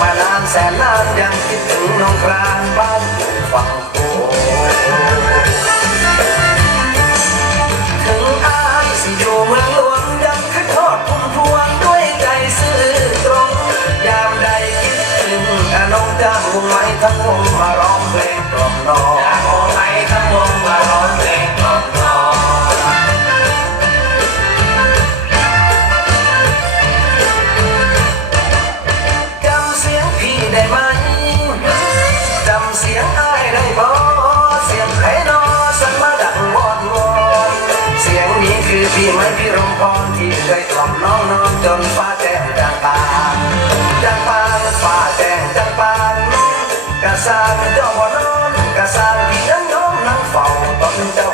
มานานแสนนานยังคิดถึงน้องครานบ้านฝั่งโขถึงอายสิอยู่เมืองหลวงยังคิดทอดพุ่มพวงด้วยใจซื่อตรงยามใดคิดถึงน้องจ้างวงไม้ทั้งวงมาร้องเพลงกล่อมน้องจ้างวงไม้ทั้งวงมาร้องเพลงกล่อมน้องจำเสียงพี่ได้ไหมจำเสียงอ้ายได้บ่เสียงใครนอสั่งมาดังวอนวอนเสียงนี้คือพี่ไม้พี่รมพรที่เคยกล่อมน้องนอนจนฟ้าแจ้งจางปางจางปางฟ้าแจ้งจางปางกะสร้างเจ้าบ่นอนกะสร้างพี่นั้นน้องนั่งเฝ้าต้นเจ้า